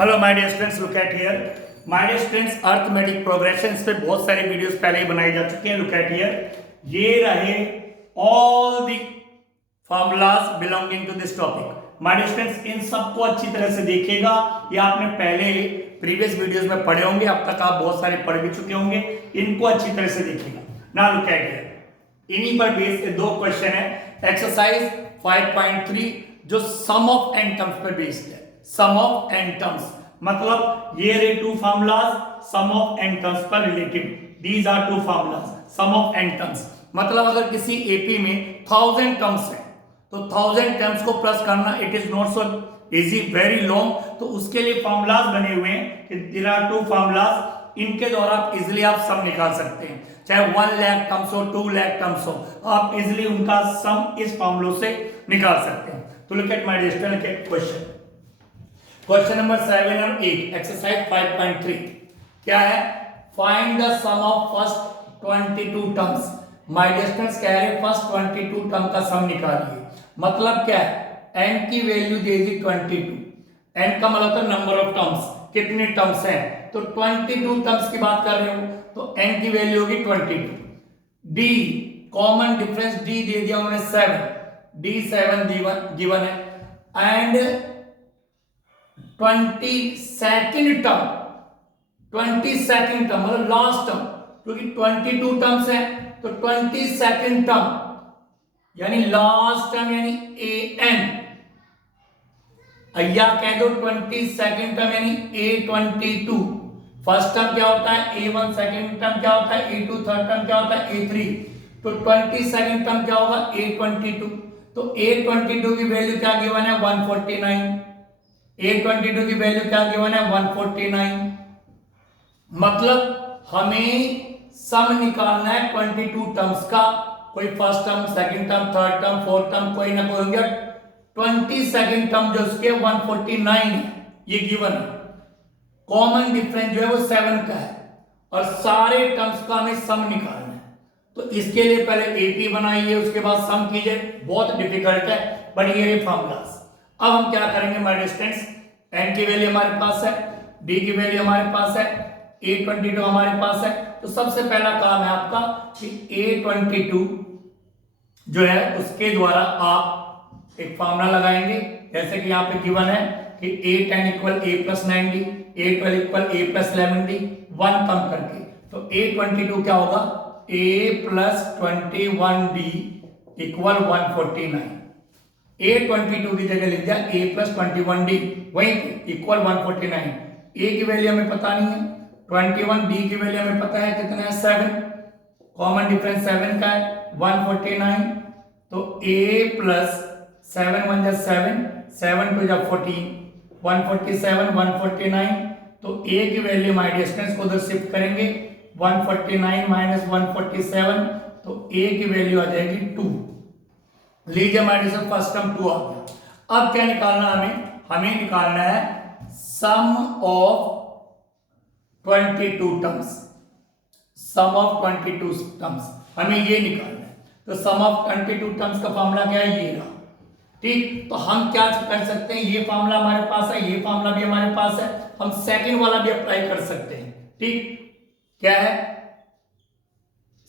Hello my dear students, look at here. My dear students, arithmetic progression पे बहुत सारी videos पहले ही बनाई जा चुकी हैं। लुक एट हियर, ये रहे all the formulas belonging to this topic. My dear students, इन सबको अच्छी तरह से देखिएगा। ये आपने पहले प्रीवियस वीडियोस में पढ़े होंगे, अब तक आप बहुत सारे पढ़ भी चुके होंगे। इनको अच्छी तरह से देखिएगा। नाउ लुक एट हियर, इन्हीं पर बेस्ड दो क्वेश्चन है। एक्सरसाइज 5.3 जो सम ऑफ एन टर्म्स पर बेस्ड है। सम ऑफ एन टर्म्स मतलब ये रहे two formulas sum of n terms पर related. These are two formulas sum of n terms मतलब अगर किसी एपी में 1000 टर्म्स है तो 1000 टर्म्स को प्लस करना it is not so easy, very long. तो उसके लिए फार्मूलाज बने हुए हैं कि देयर आर टू फार्मूलाज, इनके द्वारा आप इजिली आप सम निकाल सकते हैं। चाहे 1 लाख टर्म्स हो 2 लाख टर्म्स हो, आप इजिली उनका सम इस फार्मूलों से निकाल सकते हैं। तो look at my dear question. Question number 7 और 8 एक्सरसाइज 5.3 क्या है? Find the sum of first 22 terms. My dear students कह रहे फर्स्ट 22 टर्म का सम निकालिए। मतलब क्या है? n की वैल्यू दे दी 22। n का मतलब होता है नंबर ऑफ टर्म्स, कितने टर्म्स हैं। तो 22 टर्म्स की बात कर रहे हो तो n की वैल्यू होगी 22। d कॉमन डिफरेंस d दे दिया उन्होंने 7, d 7 गिवन है। And 22nd term, 22nd term मतलब लास्ट टर्म, क्योंकि 22 टर्म्स है तो 22nd टर्म यानी लास्ट टर्म यानी an, या कह दो 22nd टर्म यानी a22। फर्स्ट टर्म क्या होता है a1, सेकंड टर्म क्या होता है a2, थर्ड टर्म क्या होता है a3। तो 22nd टर्म क्या होगा a22। तो a22 की वैल्यू क्या गिवन है 149। a22 की वैल्यू क्या गिवन है 149। मतलब हमें सम निकालना है 22 टर्म्स का। कोई first term, second term, third term, fourth term कोई ना कोई होंगे। 22nd टर्म जो उसके 149 है ये गिवन है। कॉमन डिफरेंस जो है वो 7 का है और सारे टर्म्स का हमें सम निकालना है। तो इसके लिए पहले एपी बनाइए, उसके बाद सम कीजिए। बहुत डिफिकल्ट है बट ये फॉर्मूलाज। अब हम क्या करेंगे माय डियर स्टूडेंट्स, n की वैल्यू हमारे पास है, d की वैल्यू हमारे पास है, a22 हमारे पास है। तो सबसे पहला काम है आपका कि a22 जो है उसके द्वारा आप एक फार्मूला लगाएंगे। जैसे कि यहाँ पे गिवन है कि a10 equal a plus 9d, a12 equal a plus 11d, 1 कम करके। तो a22 क्या होगा a plus 21d equal 149। a22 की जगह लिख दिया a प्लस 21d, वही इक्वल 149। a की वैल्यू हमें पता नहीं है 21, d की वैल्यू हमें पता है कितना है 7, कॉमन डिफरेंस 7 का है 149। तो a प्लस 7 1 जा 7, 7 2 जा 14, 147 149। तो a की वैल्यू माय डियर स्टूडेंट्स को उधर शिफ्ट करेंगे 149 माइनस 147, तो a की वैल्यू आ जाएगी 2। लीजिए माय डियर फर्स्ट टर्म 2 आ गया। अब क्या निकालना हमें निकालना है sum of 22 terms. Sum of 22 terms हमें ये निकालना है। तो सम ऑफ 22 टर्म्स का फार्मूला क्या है ये रहा। ठीक, तो हम क्या कर सकते हैं, ये फार्मूला हमारे पास है, ये फार्मूला भी हमारे पास है, हम सेकंड वाला भी अप्लाई कर सकते हैं। ठीक, क्या है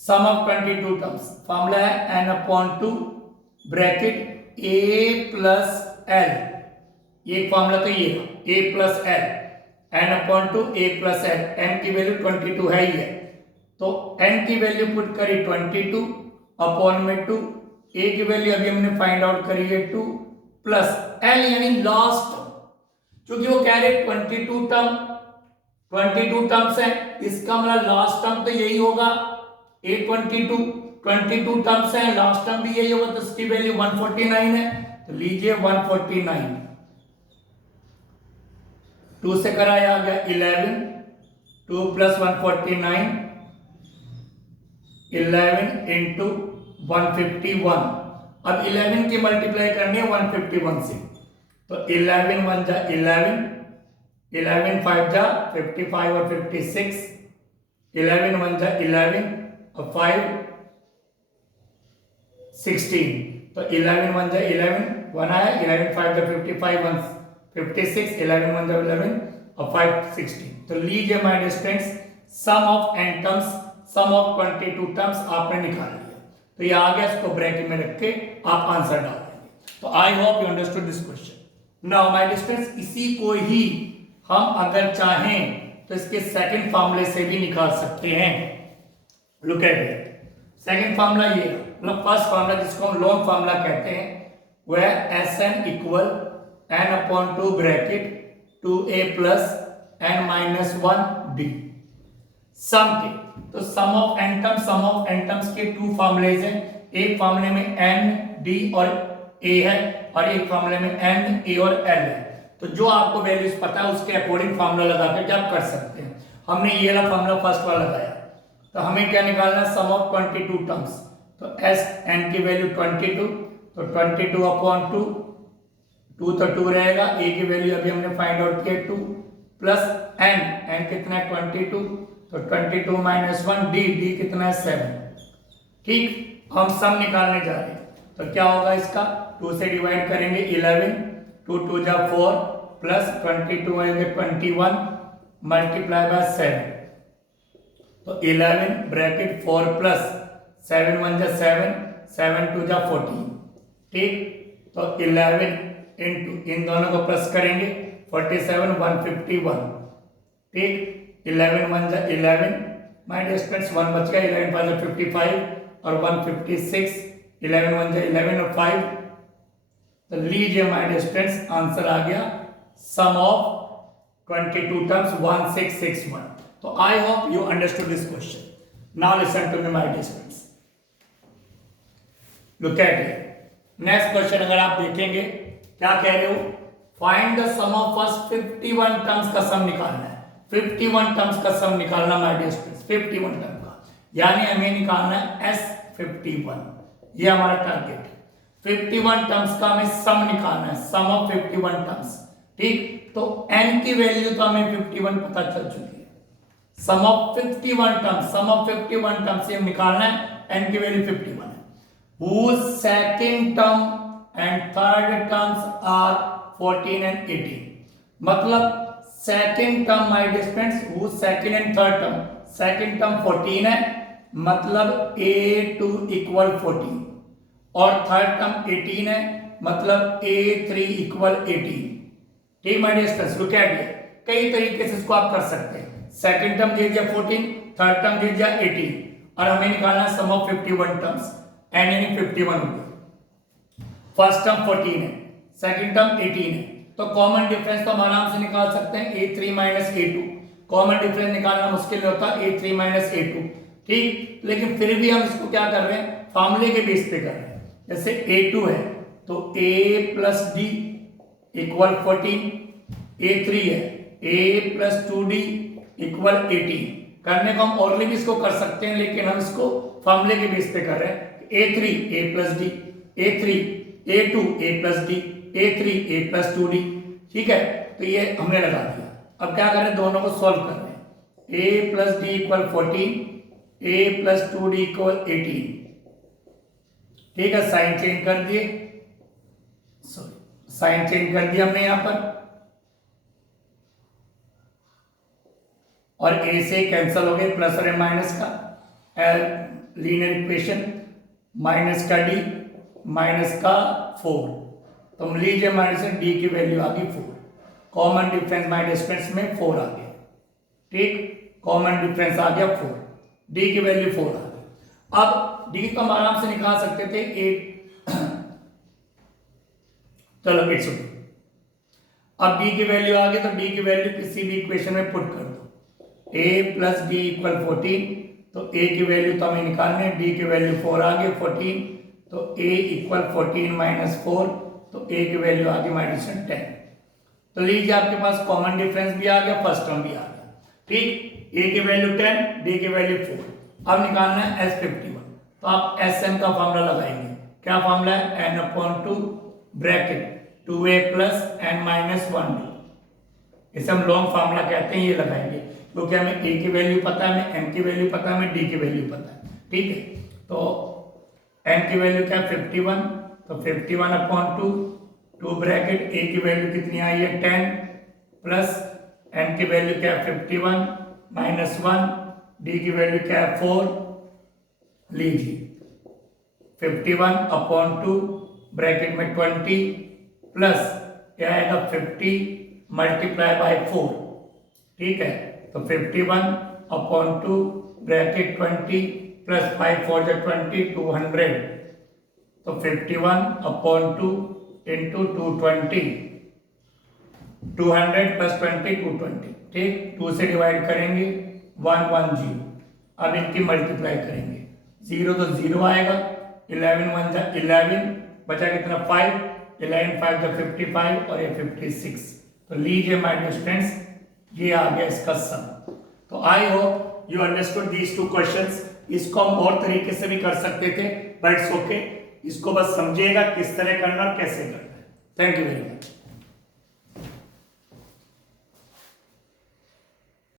सम ऑफ 22 टर्म्स, फार्मूला है n/2 bracket a plus l। ये फार्मूला तो ये a plus l, n/2 a plus l। n की वैल्यू 22 है ही है, तो n की वैल्यू पुट करी 22 अपॉन में 2, a की वैल्यू अभी हमने फाइंड आउट करी है 2 प्लस l यानी लास्ट टर्म। क्योंकि वो कह रहे 22 टर्म्स है, इसका मतलब लास्ट टर्म तो यही होगा a22 टर्म्स है, लास्ट टर्म भी यही होगा, तो इसकी वैल्यू 149 है। तो लीजिए 149, 2 से कराया आ गया 11, 2 प्लस 149, 11 इंटू 151। अब 11 की मल्टीप्लाई करनी है 151 से, तो 11 1 जा 11, 11 5 जा 55 और 56, 11 1 जा 11 और 5 16। तो 11 1 जा 11, 1 आया, 11 5 जा 55, 1 56, 11 1 जा 11, और 516। तो लीजिए my students, sum of n terms, sum of 22 terms आपने निकाल लिया। तो ये आ गया, इसको ब्रैकेट में रख के आप आंसर डाल देंगे। तो I hope you understood this question. Now my students, इसी को ही हम अगर चाहें तो इसके सेकंड फॉर्मूले से भी निकाल सकते हैं। Look at it. Second formula ये, मतलब फर्स्ट फार्मूला जिसको हम लॉन्ग फार्मूला कहते हैं, वो है Sn equal n/2 bracket 2a plus n-1 d sum के। तो sum of n terms, sum of n terms के टू फार्मूलेज हैं। एक फार्मूले में n, d और a है और एक फार्मूले में n, a और l है। तो जो आपको वैल्यूज पता है उसके अकॉर्डिंग फार्मूला लगा के आप कर सकते हैं। हमने ये वाला फार्मूला फर्स्ट वाला लगाया, तो हमें क्या निकालना है, सम ऑफ 22 टर्म्स। तो s n की वैल्यू 22, तो 22/2, 2 तो 2 रहेगा, a की वैल्यू अभी हमने फाइंड आउट किया 2 प्लस n कितना है 22, तो 22 - 1 d कितना है 7। ठीक, हम सम निकालने जा रहे हैं। तो क्या होगा इसका, 2 से डिवाइड करेंगे 11, 2 2 जा 4 प्लस 22 आएंगे 21 मल्टीप्लाई बाय 7। तो 11 ब्रैकेट 4 प्लस 7 1 जा 7, 7 2 जा 14। ठीक, तो 11 इंटू इन दोनों को प्लस करेंगे 47 151। ठीक, 11 1 जा 11, माय डियर स्टूडेंट्स 1 बच गया, 11 5 जा 55 और 156, 11 1 जा 11 और 5। तो लीजिए माय डियर स्टूडेंट्स, आंसर आ गया सम ऑफ 22 टर्म्स 1661। तो I hope you understood this question. Now listen to me my dear students, look at it. Next question अगर आप देखेंगे, क्या कह रहे हो, find the sum of first 51 terms का सम निकालना है। 51 टर्म्स का सम निकालना माय डियर स्टूडेंट्स, 51 टर्म का, यानी हमें निकालना है S51, ये हमारा टारगेट है। 51 टर्म्स का हमें सम निकालना है, सम ऑफ 51 टर्म्स। ठीक, तो n की वैल्यू तो हमें 51 पता चल चुकी है। Sum of 51 terms, sum of 51 terms से हम निकालना है, n की वैल्यू 51 है। whose second term and third terms are 14 and 18। मतलब second term my dear students, whose second and third term, second term 14 है, मतलब a2 इक्वल 14, और थर्ड टर्म 18 है, मतलब a3 इक्वल 18। ठीक my dear students, look at it. कई तरीके से इसको आप कर सकते हैं। सेकेंड टर्म दे दिया 14, थर्ड टर्म दे दिया 18, और हमें निकालना है सम ऑफ 51 टर्म्स, n यानी 51 हो गया। फर्स्ट टर्म 14 है, सेकंड टर्म 18 है, तो कॉमन डिफरेंस तो हम आराम से निकाल सकते हैं, a3 - a2। कॉमन डिफरेंस निकालना मुश्किल नहीं होता, a3 - a2। ठीक, लेकिन फिर भी हम इसको क्या कर रहे हैं, फार्मूले के बेस पे कर रहे हैं। जैसे a2 है तो a plus d equal 14, a3 है a प्लस 2d इक्वल 18। करने को हम और भी इसको कर सकते हैं, लेकिन हम इसको फार्मूले के बेस पे कर रहे हैं। a3 a plus d, a3 a2 a plus d, a3 a plus 2d। ठीक है, तो ये हमने लगा दिया। अब क्या करें, दोनों को सॉल्व कर रहे हैं। a plus d equal 14, a plus 2d equal 18। ठीक है, साइन चेंज कर दिए, सॉरी साइन चेंज कर दिया हमने यहां पर, और a से कैंसिल हो गए, प्लस और माइनस का लीनियर इक्वेशन, माइनस का d माइनस का 4। तो लीजिए माइनस d की वैल्यू आ गई 4। कॉमन डिफरेंस माय डिस्टेंस में 4 आ गया। ठीक, कॉमन डिफरेंस आ गया 4, d की वैल्यू 4 आ गई। अब d को हम आराम से निकाल सकते थे 8। चलो इट्स ओके। अब d की वैल्यू आ गई, तो d की वैल्यू किसी भी इक्वेशन में पुट कर दो। a प्लस d इक्वल 14, तो a की वैल्यू तो हमें निकालनी है, d की वैल्यू 4 आ गई 14, तो a इक्वल 14 माइनस 4, तो a की वैल्यू आ गई माइनस 10। तो लीजिए आपके पास कॉमन डिफरेंस भी आ गया, फर्स्ट टर्म भी आ गया। ठीक, a की वैल्यू 10, d की वैल्यू 4। अब निकालना है S51, तो आप Sm का फॉर्मूला लगाएंगे। क्या फॉर्मूला है, n/2 bracket 2a plus n-1d। इसे हम लॉन्ग फार्मूला कहते हैं, ये लगाएंगे क्योंकि हमें a की वैल्यू पता है, हमें n की वैल्यू पता है, हमें d की वैल्यू पता है। ठीक है, तो n की वैल्यू क्या है 51, तो 51/2, 2 ब्रैकेट a की वैल्यू कितनी आई है 10 प्लस n की वैल्यू क्या है 51 माइनस 1, d की वैल्यू क्या है 4, लीजिए 51 अपॉन 2 ब्रैकेट में 20 प्लस क्या आएगा 50 मल्टीप्लाई बाय 4, ठीक है। तो 51 अपॉन 2 ब्रैकेट 20 प्लस 5 4 जा 20 200, तो 51 अपॉन 2 इंटू 220, 200 प्लस 20 220, ठीक। 2 से डिवाइड करेंगे 110, अब इनकी मल्टीप्लाई करेंगे, 0 तो 0 आएगा, 11 1 जा 11, बचा कितना 5, 11 5 जा 55 और ये 56। तो लीजिए माय डियर स्टूडेंट्स, ये आ गया इसका सम। तो I hope you understood these two questions. इसको हम और तरीके से भी कर सकते थे, बट इट्स ओके। इसको बस समझिएगा किस तरह करना और कैसे करना है। Thank you very much.